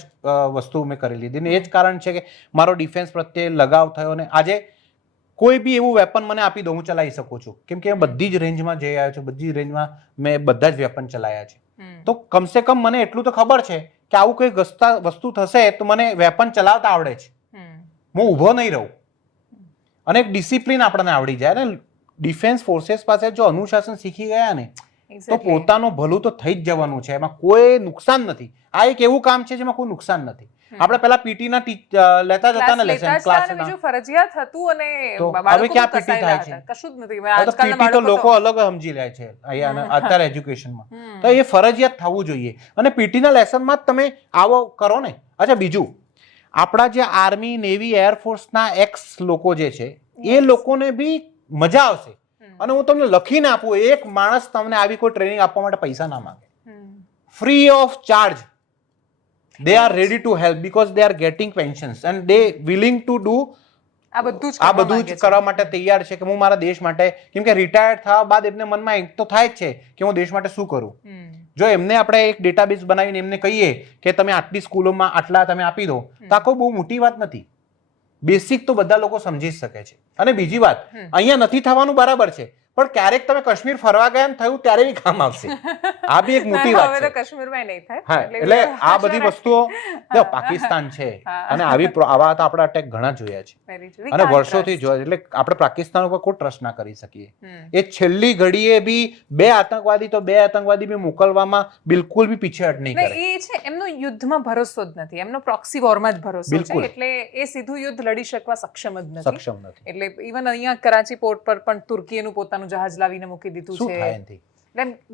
વસ્તુ મેં કરી લીધી ને એ જ કારણ છે કે મારો ડિફેન્સ પ્રત્યે લગાવ થયો ને આજે કોઈ બી એવું વેપન મને આપી દો હું ચલાવી શકું છું, કેમ કે બધી જ રેન્જમાં જઈ આવ્યો છું, બધી રેન્જમાં મેં બધા જ વેપન ચલાવ્યા છે. તો કમસે કમ મને એટલું તો ખબર છે કે આવું કોઈ વસ્તુ થશે તો મને વેપન ચલાવતા આવડે છે, હું ઊભો નહીં રહું. અને એક ડિસિપ્લિન આપણને આવડી જાય ને. ડિફેન્સ ફોર્सेस પાસે જો અનુશાસન શીખી ગયા ને તો પોતાનું ભલું તો થઈ જ જવાનું છે, એમાં કોઈ નુકસાન નથી. આ એક એવું કામ છે જેમાં કોઈ નુકસાન નથી. આપણે પેલા પીટી ના લેતા જતા ને લેસન ક્લાસ ના, બીજું ફરજિયાત હતું અને હવે ક્યાં પીટી થાય છે? કશું જ નથી. હવે તો પીટી તો લોકો અલગ સમજી લે છે અહીંયા અત્યારે એજ્યુકેશનમાં. તો એ ફરજિયાત થવું જોઈએ અને પીટી ના લેસનમાં જ તમે આવો કરો ને. અચ્છા, બીજું આપણા જે આર્મી, નેવી, એરફોર્સના એક્સ લોકો જે છે એ લોકોને બી મજા આવશે. અને હું તમને લખીને આપું, એક માણસ તમને આવી કોઈ ટ્રેનિંગ આપવા માટે પૈસા ના માંગે, free of charge. they are ready to help because they are getting pensions and they willing to do આ બધું જ કરવા માટે તૈયાર છે કે હું મારા દેશ માટે, કેમ કે રિટાયર્ડ થવા બાદ એમને મનમાં એક તો થાય જ છે કે હું દેશ માટે શું કરું. જો એમને આપણે એક ડેટાબેઝ બનાવીને એમને કહીએ કે તમે આટલી સ્કૂલોમાં આટલા તમે આપી દો તો આ કોઈ બહુ મોટી વાત નથી. બેસિક તો બધા લોકો સમજી શકે છે. અને બીજી વાત, અહીંયા નથી થવાનું બરાબર છે, પણ ક્યારેક તમે કાશ્મીર ફરવા ગયા ને થયું ત્યારે બી કામ આવશે. આ બી એક મોટી વાત છે. કાશ્મીરમાં નહીં થાય. હા, એટલે આ બધી વસ્તુઓ જો પાકિસ્તાન છે અને આવા તો આપણે અટેક ઘણા જોયા છે અને વર્ષોથી જોયા, એટલે આપણે પાકિસ્તાન ઉપર કોઈ ટ્રસ્ટ ના કરી શકીએ. એ છેલ્લી ઘડીએ બી બે આતંકવાદી બી મોકલવામાં બિલકુલ બી પીછેહટ નહીં કરે. એ છે એમનો યુદ્ધમાં ભરોસો જ નથી, એમનો પ્રોક્સી વોરમાં જ ભરોસો છે, એટલે એ સીધું યુદ્ધ લડી શકવા સક્ષમ જ નથી. એટલે ઇવન અહીંયા કરાચી પોર્ટ પર પણ તુર્કીનું પોતાનું જહાજ લાવીને મૂકી દીધું છે. શું થાય એનાથી?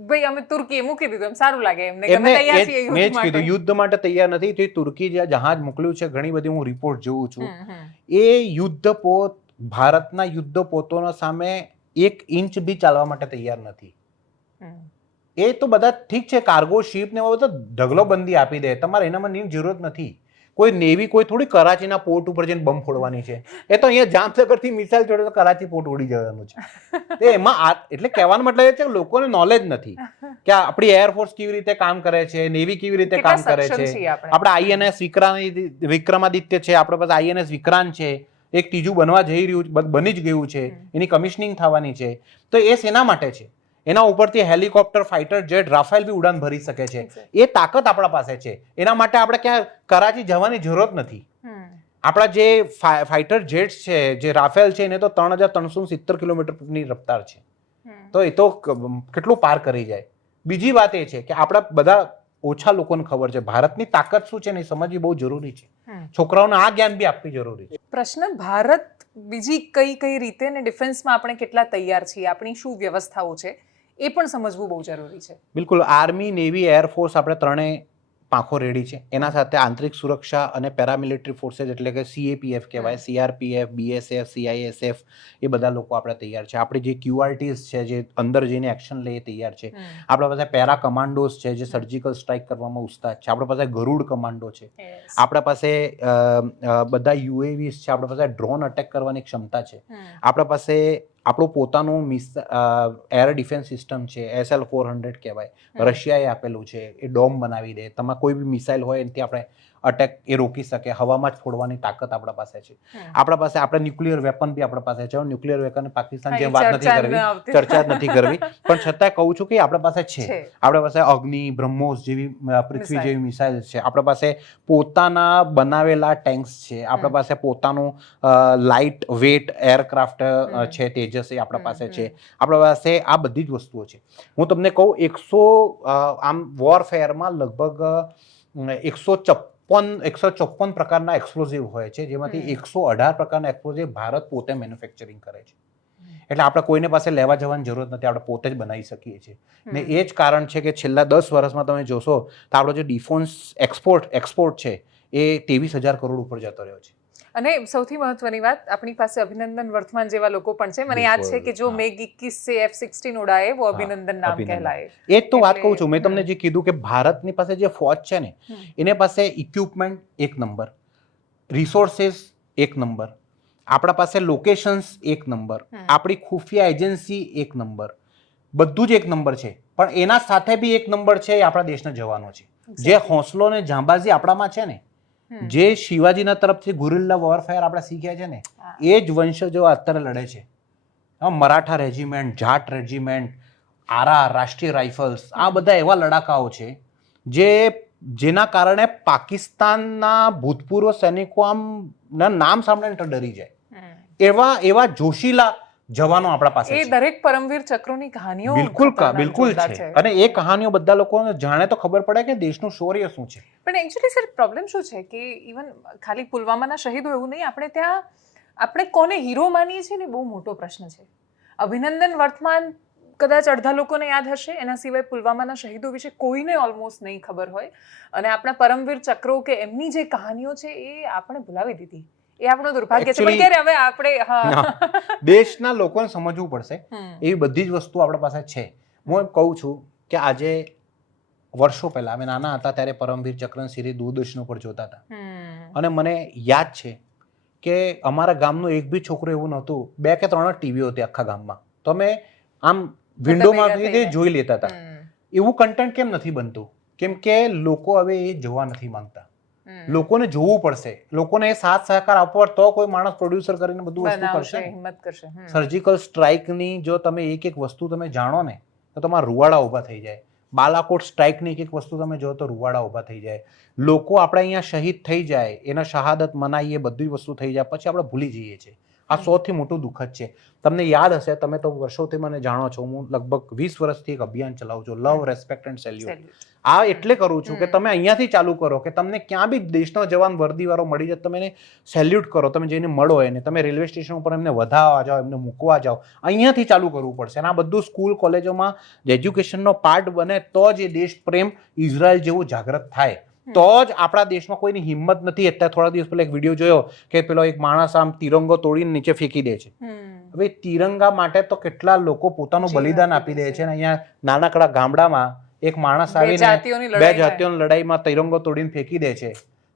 ભાઈ અમે તુર્કીએ મૂકી દીધું, એમ સારું લાગે એમને કે અમે તૈયાર છીએ યુદ્ધ માટે. યુદ્ધ માટે તૈયાર નથી તો તુર્કી જે જહાજ મોકલ્યું છે, ઘણી બધી હું રિપોર્ટ જોઉં છું, એ યુદ્ધપોત ભારતના યુદ્ધપોતોના સામે 1 ઇંચ બી ચાલવા માટે તૈયાર નથી. એ તો બધા ઠીક છે, કાર્ગો શિપ ને બધો ઢગલો બંધી આપી દે, તમારે એનામાં જરૂરત નથી. કોઈ નેવી કોઈ થોડી કરાચીના પોર્ટ ઉપર જઈને બમ ફોડવાની છે. એ તો અહીંયા જામનગરથી મિસાઇલ છોડે તો કરાચી પોર્ટ ઉડી જવાનું છે. એમાં એટલે કહેવાનો મતલબ એ છે કે લોકોને નોલેજ નથી કે આપણી એરફોર્સ કેવી રીતે કામ કરે છે, નેવી કેવી રીતે કામ કરે છે. આપણે આઈએનએસ વિક્રમાદિત્ય છે, આપણા પાસે આઈએનએસ વિક્રાંત છે, એક ત્રીજું બની જ ગયું છે, એની કમિશનિંગ થવાની છે. તો એ શેના માટે છે? એના ઉપરથી હેલિકોપ્ટર, ફાઇટર જેટ, રાફેલ બી ઉડાન ભરી શકે છે. એ તાકાત આપણા પાસે છે. એના માટે આપણે ક્યાં કરાચી જવાની જરૂરત નથી. આપણા જે ફાઇટર જેટ્સ છે, જે રાફેલ છે, એને તો 3370 કિલોમીટરની રફતાર છે. તો એ તો કેટલું પાર કરી જાય. બીજી વાત એ છે કે આપણા બધા ઓછા લોકોને ખબર છે ભારતની તાકાત શું છે ને સમજવી બહુ જરૂરી છે. છોકરાઓને આ જ્ઞાન બી આપવી જરૂરી છે. પ્રશ્ન ભારત બીજી કઈ રીતે ને ડિફેન્સમાં આપણે કેટલા તૈયાર છીએ, આપણી શું વ્યવસ્થાઓ છે, એ પણ સમજવું બહુ જરૂરી છે. બિલકુલ. આર્મી, નેવી, એરફોર્સ આપણે ત્રણેય પાંખો રેડી છે. એના સાથે આંતરિક સુરક્ષા અને પેરામિલિટરી ફોર્सेस એટલે કે CAPF કહેવાય, CRPF, BSF, CISF, એ બધા લોકો આપણે તૈયાર છે. આપણે જે QRTs છે, જે અંદર જઈને એક્શન લઈએ તૈયાર છે. આપણા પાસે પેરા કમાન્ડોસ છે, જે સર્જિકલ સ્ટ્રાઇક કરવામાં ઉસ્તાદ છે. આપણા પાસે ગરુડ કમાન્ડો છે. આપણા પાસે બધા UAVs છે. આપણા પાસે ડ્રોન અટેક કરવાની ક્ષમતા છે. આપણા પાસે આપણું પોતાનું એર ડિફેન્સ સિસ્ટમ છે, SL-400 કહેવાય, રશિયાએ આપેલું છે. એ ડોમ બનાવી દે, તમારે કોઈ બી મિસાઇલ હોય એનાથી આપણે અટેક એ રોકી શકે, હવામાં જ ફોડવાની તાકાત આપણા પાસે છે. આપણા પાસે આપણે ન્યુક્લિયર વેપન બી આપણા પાસે છે. ન્યુક્લિયર વેપન પાકિસ્તાન જેમ વાત નથી કરવી, ચર્ચા જ નથી કરવી, પણ છતાં કહું છું કે આપણા પાસે છે. આપણા પાસે અગ્નિ, બ્રહ્મોસ જેવી, પૃથ્વી જેવી મિસાઇલ છે. આપણા પાસે પોતાના બનાવેલા ટેન્ક્સ છે. આપણા પાસે પોતાનું લાઇટ વેટ એરક્રાફ્ટ છે, તેજસ એ આપણા પાસે છે. આપણા પાસે આ બધી જ વસ્તુઓ છે. હું તમને કહું, આમ વોરફેરમાં લગભગ 154 પ્રકારના એક્સપ્લોઝિવ હોય છે, જેમાંથી 118 પ્રકારના એક્સપ્લોઝિવ ભારત પોતે મેન્યુફેક્ચરિંગ કરે છે. એટલે આપણે કોઈને પાસે લેવા જવાની જરૂરત નથી, આપણે પોતે જ બનાવી શકીએ છીએ. ને એ જ કારણ છે કે છેલ્લા 10 વર્ષમાં તમે જોશો તો આપણો જે ડિફેન્સ એક્સપોર્ટ છે એ 23,000 કરોડ ઉપર જતો રહ્યો છે. અને સૌથી મહત્વની વાત, આપણી પાસે અભિનંદન વર્તમાન જેવા લોકો પણ છે. મને યાદ છે કે જો મેગ 21 से F-16 ઉડાए वो અભિનંદન નામ કહેલાય. એ જ તો વાત કહું છું. મેં તમને જે કીધું કે ભારતની પાસે જે ફોજ છે ને એને પાસે ઇક્વિપમેન્ટ એક નંબર, રિસોર્સિસ એક નંબર, આપણા પાસે લોકેશન્સ એક નંબર, આપણી ખુફિયા એજન્સી એક નંબર, બધું જ એક નંબર છે. પણ એના સાથે બી એક નંબર છે એ આપણા દેશના જવાનો છે. જે હોંસલો ને જાંબાઝી આપણામાં છે ને, જે શિવાજીના તરફથી ગુરિલ્લા વોરફેર આપણે શીખ્યા છે ને, એ જ વંશજો અત્યારે લડે છે. Maratha regiment, Jat regiment, RR, રાષ્ટ્રીય રાઇફલ્સ, આ બધા એવા લડાકાઓ છે જેના કારણે પાકિસ્તાનના ભૂતપૂર્વ સૈનિકો આમના નામ સાંભળીને તો ડરી જાય. એવા જોશીલા જવાનો આપણા પાસે એ છે. દરેક પરમવીર ચક્રોની કહાનીઓ બિલકુલ છે. અને એ કહાનીઓ બધા લોકોને જાણે તો ખબર પડે કે દેશનું શૌર્ય શું છે. પણ એકચ્યુઅલી સર પ્રોબ્લેમ શું છે કે ઇવન ખાલી પુલવામાના શહીદો એવું નહીં, આપણે કોને હીરો માનીએ છીએ ને બહુ મોટો પ્રશ્ન છે. અભિનંદન વર્તમાન કદાચ અડધા લોકોને યાદ હશે, એના સિવાય પુલવામાના શહીદો વિશે કોઈને ઓલમોસ્ટ નહીં ખબર હોય. અને આપણા પરમવીર ચક્રો કે એમની જે કહાનીઓ છે એ આપણે ભૂલાવી દીધી. એ આપણું દુર્ભાગ્ય છે. પણ ક્યારે હવે આપણે દેશના લોકોને સમજવું પડશે એવી બધી જ વસ્તુ આપણા પાસે છે. હું એમ કહું છું કે આજે વર્ષો પહેલા અમે નાના હતા ત્યારે પરમવીર ચક્ર સિરીઝ દૂરદર્શન ઉપર જોતા હતા. અને મને યાદ છે કે અમારા ગામનું એક બી છોકરો એવું નહોતું, 2 કે 3 જ ટીવીઓ હતી આખા ગામમાં, તો અમે આમ વિન્ડોમાંથી જોઈ લેતા હતા. એવું કન્ટેન્ટ કેમ નથી બનતું? કેમ કે લોકો હવે એ જોવા નથી માંગતા. લોકોને જોવું પડશે, લોકોને સાથ સહકાર આપવો તો કોઈ માણસ પ્રોડ્યુસર કરીને બધું વસ્તુ કરશે, હિંમત કરશે. સર્જિકલ સ્ટ્રાઇકની જો તમે એક વસ્તુ તમે જાણો ને તો તમારા રૂવાડા ઊભા થઈ જાય. બાલાકોટ સ્ટ્રાઇકની એક વસ્તુ તમે જો તો રૂવાડા ઊભા થઈ જાય. લોકો આપણે અહીંયા શહીદ થઈ જાય, એના શહાદત મનાઈએ, બધી વસ્તુ થઈ જાય, પછી આપણે ભૂલી જઈએ છીએ. આ સૌથી મોટું દુઃખદ છે. તમને યાદ હશે, તમે તો વર્ષોથી મને જાણો છો, હું લગભગ 20 વર્ષથી એક અભિયાન ચલાવું છું, લવ, રેસ્પેક્ટ એન્ડ સેલ્યુટ. આ એટલે કરું છું કે તમે અહીંયાથી ચાલુ કરો કે તમને ક્યાં બી દેશનો જવાન વર્દીવાળો મળી જાય, તમે એને સેલ્યુટ કરો, તમે જઈને મળો એને, તમે રેલવે સ્ટેશન ઉપર એમને વધાવવા જાઓ, એમને મૂકવા જાઓ, અહીંયાથી ચાલુ કરવું પડશે. અને આ બધું સ્કૂલ કોલેજોમાં એજ્યુકેશનનો પાર્ટ બને તો જ એ દેશ પ્રેમ ઇઝરાયલ જેવું જાગૃત થાય. તો જ આપણા દેશમાં કોઈની હિંમત નથી. અત્યારે થોડા દિવસ પહેલા એક વિડીયો જોયો કે પેલો એક માણસ આમ તિરંગો તોડીને નીચે ફેંકી દે છે. હવે તિરંગા માટે તો કેટલા લોકો પોતાનું બલિદાન આપી દે છે. અને અહીંયા નાનકડા ગામડામાં એક માણસ આવીને 2 જાતિઓની લડાઈમાં તિરંગો તોડીને ફેંકી દે છે.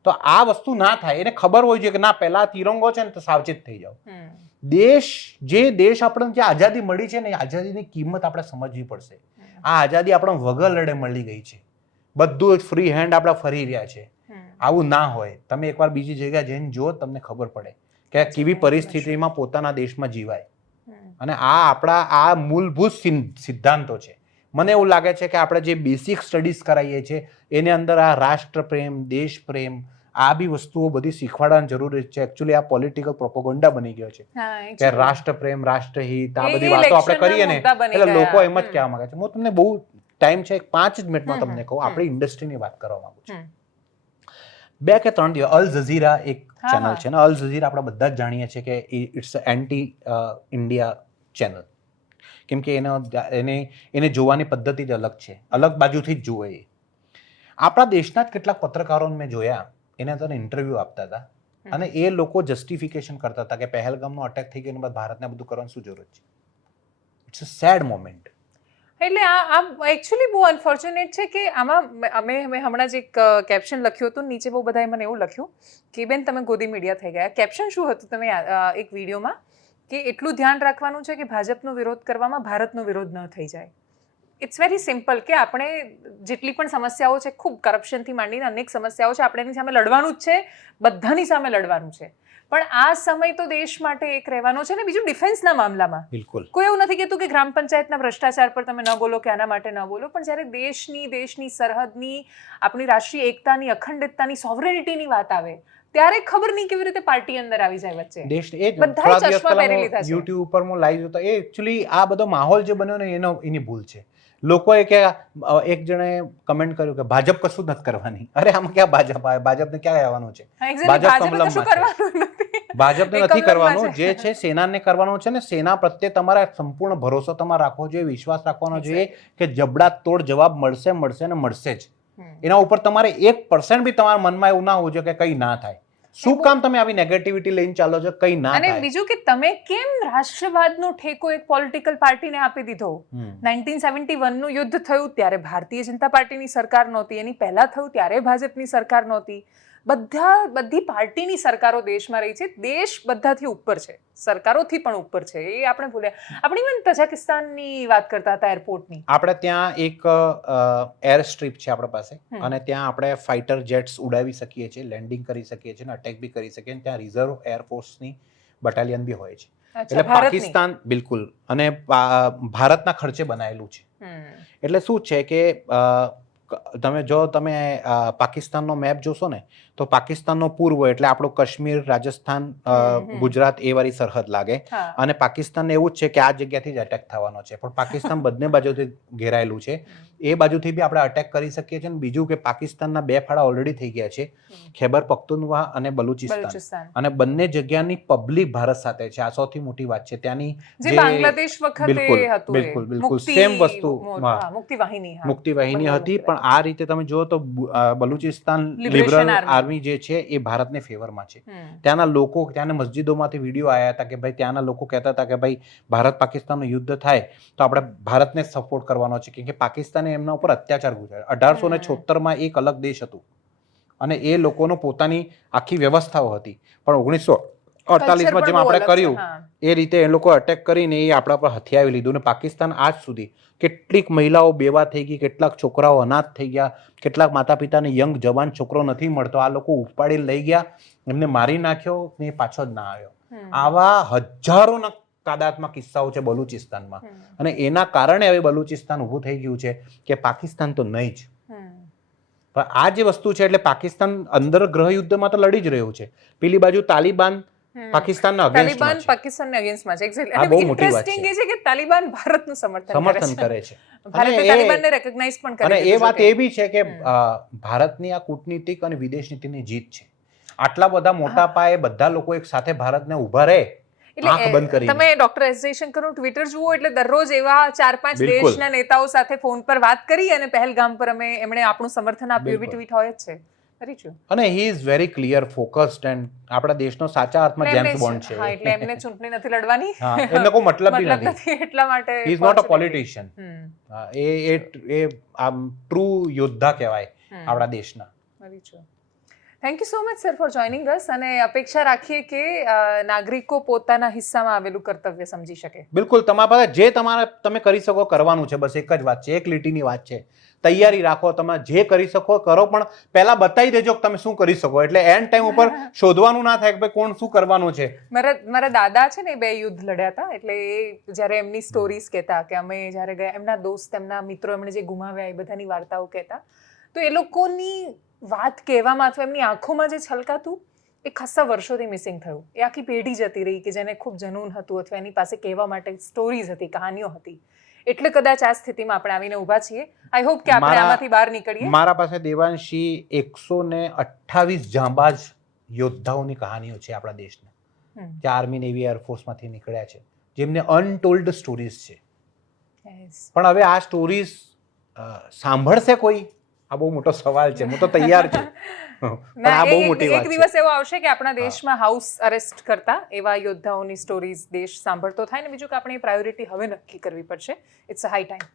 તો આ વસ્તુ ના થાય. એને ખબર હોય છે કે ના, પહેલા તિરંગો છે ને તો સાવચેત થઈ જાઓ. દેશ આપણને જે આઝાદી મળી છે ને, એ આઝાદીની કિંમત આપણે સમજવી પડશે. આ આઝાદી આપણે વગર લડે મળી ગઈ છે. બધું જ ફ્રી હેન્ડ આપણે ફરી રહ્યા છે. આવું ના હોય. તમે એકવાર બીજી જગ્યાએ જઈને જો, તમને ખબર પડે કે કેવી પરિસ્થિતિમાં પોતાના દેશમાં જીવાય. અને આ આપણા આ મૂળભૂત સિદ્ધાંતો છે. મને એવું લાગે છે કે આપણે જે બેસિક સ્ટડીઝ કરાવીએ છીએ એની અંદર આ રાષ્ટ્રપ્રેમ, દેશ પ્રેમ, આ બી વસ્તુઓ બધી શીખવાડવાની જરૂર છે. એકચ્યુઅલી આ પોલિટિકલ પ્રોપોગન્ડા બની ગયો છે કે રાષ્ટ્રપ્રેમ, રાષ્ટ્રહિત, આ બધી વાતો આપણે કરીએ ને એટલે લોકો એમ જ કહેવા માંગે છે. હું તમને બહુ ટાઈમ છે, 5 જ મિનિટમાં તમને કહું, આપણી ઇન્ડસ્ટ્રીની વાત કરવા માંગુ છું. 2 કે 3 દિવસ અલ જઝીરા એક ચેનલ છે ને, અલ જઝીરા આપણે બધા જ જાણીએ છીએ કે ઇટ્સ એન્ટી ઇન્ડિયા ચેનલ. કેમ કે એને જોવાની પદ્ધતિ જ અલગ છે, અલગ બાજુથી જ જુએ. આપણા દેશના જ કેટલાક પત્રકારોને મેં જોયા, એને અંદર ઇન્ટરવ્યૂ આપતા હતા અને એ લોકો જસ્ટિફિકેશન કરતા હતા કે પહેલગામનો અટેક થઈ ગયો અને ભારતને બધું કરવાની શું જરૂર છે. It's a sad moment. એટલે આ એકચ્યુઅલી બહુ અનફોર્ચ્યુનેટ છે કે આમાં અમે હમણાં જ એક કેપ્શન લખ્યું હતું, નીચે બહુ બધાએ મને એવું લખ્યું કે બેન તમે ગોદી મીડિયા થઈ ગયા. કેપ્શન શું હતું તમે એક વિડીયોમાં કે એટલું ધ્યાન રાખવાનું છે કે ભાજપનો વિરોધ કરવામાં ભારતનો વિરોધ ન થઈ જાય. ઇટ્સ વેરી સિમ્પલ કે આપણે જેટલી પણ સમસ્યાઓ છે, ખૂબ કરપ્શનથી માંડીને અનેક સમસ્યાઓ છે, આપણે એની સામે લડવાનું જ છે, બધાની સામે લડવાનું છે. પણ આ સમય તો દેશ માટે એક રહેવાનો છે ને. બીજું ડિફેન્સના મામલામાં બિલકુલ કોઈ એવું નથી કહેતું કે ગ્રામ પંચાયતના ભ્રષ્ટાચાર પર તમે ન બોલો કે આના માટે ન બોલો, પણ જ્યારે દેશની સરહદની, આપણી રાષ્ટ્રીય એકતાની, અખંડિતતાની, સોવરેનિટીની વાત આવે ત્યારે ખબર નહીં કેવી રીતે પાર્ટી અંદર આવી જાય વચ્ચે. દેશ એ થોડા દિવસ પહેલા યુટ્યુબ ઉપર હું લાઈવ જોતો, એ એકચ્યુઅલી આ બધો માહોલ જે બન્યો ને એની ભૂલ છે. લોકોએ કે એક જણે કમેન્ટ કર્યું કે ભાજપ કશું નથી કરવાની. અરે આમાં ક્યાં ભાજપ આવે? ભાજપને ક્યાં આવવાનું છે? ભાજપ કમલમમાં છે. ભાજપને એ નથી કમલમમાં કરવાનું, છે. જે છે સેનાને કરવાનું છે ને સેના પ્રત્યે તમારે સંપૂર્ણ ભરોસો તમારે રાખવો જોઈએ, વિશ્વાસ રાખવાનો જોઈએ કે જબડા તોડ જવાબ મળશે ને મળશે જ. એના ઉપર તમારે 1% બી તમારા મનમાં એવું ના હોવું જોઈએ કે કંઈ ના થાય. શું કામ તમે આવી નેગેટિવિટી લઈને ચાલો છો, કંઈ ના અને થાય. બીજું કે તમે કેમ રાષ્ટ્રવાદનો ઠેકો એક પોલિટિકલ પાર્ટીને આપી દીધો? 1971 નું યુદ્ધ થયું ત્યારે ભારતીય જનતા પાર્ટીની સરકાર નહોતી, એની પહેલા થયું ત્યારે ભાજપની સરકાર નહોતી. બધી પાર્ટીની સરકારો દેશમાં રહી છે. દેશ બધાથી ઉપર છે, સરકારોથી પણ ઉપર છે, એ આપણે ભૂલ્યા. આપણે ઇવન તજાકિસ્તાનની વાત કરતા હતા એરપોર્ટની. આપણે ત્યાં એક એર સ્ટ્રીપ છે આપણા પાસે, અને ત્યાં આપણે ફાઇટર જેટ્સ ઉડાવી શકીએ છીએ, લેન્ડિંગ કરી શકીએ છીએ, અટેક બી કરી શકીએ છીએ. ત્યાં રિઝર્વ એરફોર્સની બટાલિયન બી હોય છે. એટલે પાકિસ્તાન બિલકુલ, અને ભારતના ખર્ચે બનાવેલું છે. એટલે શું છે કે તમે પાકિસ્તાનનો મેપ જોશો ને તો પાકિસ્તાનનો પૂર્વ એટલે આપણું કાશ્મીર, રાજસ્થાન, ગુજરાત એ વાળી સરહદ લાગે, અને પાકિસ્તાનને એવું જ છે કે આ જગ્યાથી જ અટેક થવાનો છે. પણ પાકિસ્તાન બંને બાજુથી ઘેરાયેલું છે, એ બાજુથી બી આપણે અટેક કરી શકીએ છીએ. બીજું કે પાકિસ્તાનના 2 ફાળા ઓલરેડી થઈ ગયા છે, ખૈબર પખ્તુનવા અને બલુચિસ્તાન, અને બંને જગ્યાની પબ્લિક ભારત સાથે છે. આ સૌથી મોટી વાત છે ત્યાંની, જે બાંગ્લાદેશ વખતે હતું. બિલકુલ સેમ વસ્તુ મુક્તિ વાહિની હતી. પણ આ રીતે તમે જુઓ તો બલુચિસ્તાન લિબરલ આર્મી જે છે એ ભારતને ફેવરમાં છે. ત્યાંના લોકો, ત્યાંના મસ્જિદોમાંથી વિડીયો આવ્યા હતા કે ભાઈ ત્યાંના લોકો કહેતા હતા કે ભાઈ ભારત પાકિસ્તાનનું યુદ્ધ થાય તો આપણે ભારતને સપોર્ટ કરવાનો છે, કેમ કે પાકિસ્તાને એમના ઉપર અત્યાચાર ગુજાર્યો. 1876માં એક અલગ દેશ હતું અને એ લોકોનો પોતાની આખી વ્યવસ્થાઓ હતી. પણ 1948માં જેમ આપણે કર્યું એ રીતે એ લોકો અટેક કરીને એ આપણા પર હથિયાવી લીધું. અને પાકિસ્તાન આજ સુધી કેટલીક મહિલાઓ બેવા થઈ ગઈ, કેટલાક છોકરાઓ અનાથ થઈ ગયા, કેટલાક માતા પિતાને યંગ જવાન છોકરો નથી મળતો, આ લોકો ઉપાડી લઈ ગયા, એમને મારી નાખ્યો ને પાછો જ ના આવ્યો. આવા હજારોના તાદાદમાં કિસ્સાઓ છે બલુચિસ્તાનમાં, અને એના કારણે હવે બલુચિસ્તાન ઊભું થઈ ગયું છે કે પાકિસ્તાન તો નહીં જ. પણ આ જે વસ્તુ છે એટલે પાકિસ્તાન અંદર ગૃહ યુદ્ધમાં તો લડી જ રહ્યું છે, પેલી બાજુ તાલિબાન પાકિસ્તાનના અગેન્સ્ટમાં છે. એક્ઝેક્ટલી. અને ઇન્ટરેસ્ટિંગ એ છે કે તાલિબાન ભારતનું સમર્થન કરે છે. ભારતે તાલિબાનને રેકગ્નાઇઝ પણ કરે છે. અને એ વાત એ બી છે કે ભારતની આ કૂટનીતિક અને વિદેશ નીતિની જીત છે. આટલા બધા મોટા પાયે બધા લોકો એક સાથે ભારતને ઊભા રહે, આંખ બંધ કરીને. તમે ડોક્ટર એસ જયશંકરનું ટ્વિટર જુઓ એટલે દરરોજ એવા 4-5 દેશના નેતાઓ સાથે ફોન પર વાત કરી અને પહેલગામ પર એમણે આપણું સમર્થન આપ્યું, એવી ટ્વીટ હોય જ છે. અને he is very clear focused, and આપણા દેશનો સાચા અર્થમાં જેમ્સ બોન્ડ છે. હા, એટલે એમને ચૂંટણી નથી લડવાની, એમને કોઈ મતલબ નથી, એટલા માટે he is not a politician. એ આમ ટ્રુ યોદ્ધા કહેવાય આપણા દેશના. Thank you so much sir for joining us. અને અપેક્ષા રાખીએ કે નાગરિકો પોતાના હિસ્સામાં આવેલું કર્તવ્ય સમજી શકે. બિલકુલ, તમારા પાસે જે તમે કરી શકો કરવાનું છે, બસ એક જ વાત છે, એક લીટીની વાત છે. તૈયારી રાખો, તમે જે કરી શકો કરો, પણ પહેલા બતાવી દેજો કે તમે શું કરી શકો, એટલે એન્ડ ટાઈમ ઉપર શોધવાનું ના થાય કે ભાઈ કોણ શું કરવાનું છે. મારા દાદા છે ને 2 યુદ્ધ લડ્યા હતા, એટલે જ્યારે એમની સ્ટોરીઝ કહેતા કે અમે જ્યારે ગયા, એમના દોસ્ત, એમના મિત્રો એમણે જે ગુમાવ્યા એ બધાની વાર્તાઓ કહેતા, તો એ લોકોની વાત કહેવામાં અથવા એમની આંખોમાં જે છલકાતું એ ખાસ્સા વર્ષોથી મિસિંગ થયું. એ આખી પેઢી જતી રહી કે જેને ખૂબ જનૂન હતું અથવા એની પાસે કહેવા માટે સ્ટોરીઝ હતી, કહાનીઓ હતી. એટલે કદાચ આ સ્થિતિમાં આપણે આવીને ઊભા છીએ. આઈ હોપ કે આપણે આમાંથી બહાર નીકળીએ. મારા પાસે દેવાંશી 128 જાંબાજ યોદ્ધાઓની કહાનીઓ છે આપણા દેશના, જે આર્મી, નેવી, એરફોર્સમાંથી નીકળ્યા છે, જેમને અનટોલ્ડ સ્ટોરીઝ છે. પણ હવે આ સ્ટોરીઝ સાંભળશે કોઈ? આ બહુ મોટો સવાલ છે. હું તો તૈયાર છું, પણ આ બહુ મોટી વાત છે. એક દિવસ એવો આવશે કે આપણા દેશમાં હાઉસ અરેસ્ટ કરતા એવા યોદ્ધાઓની સ્ટોરીઝ દેશ સાંભળતો થાય. ને બીજું કે આપણે પ્રાયોરિટી હવે નક્કી કરવી પડશે. It's a high time.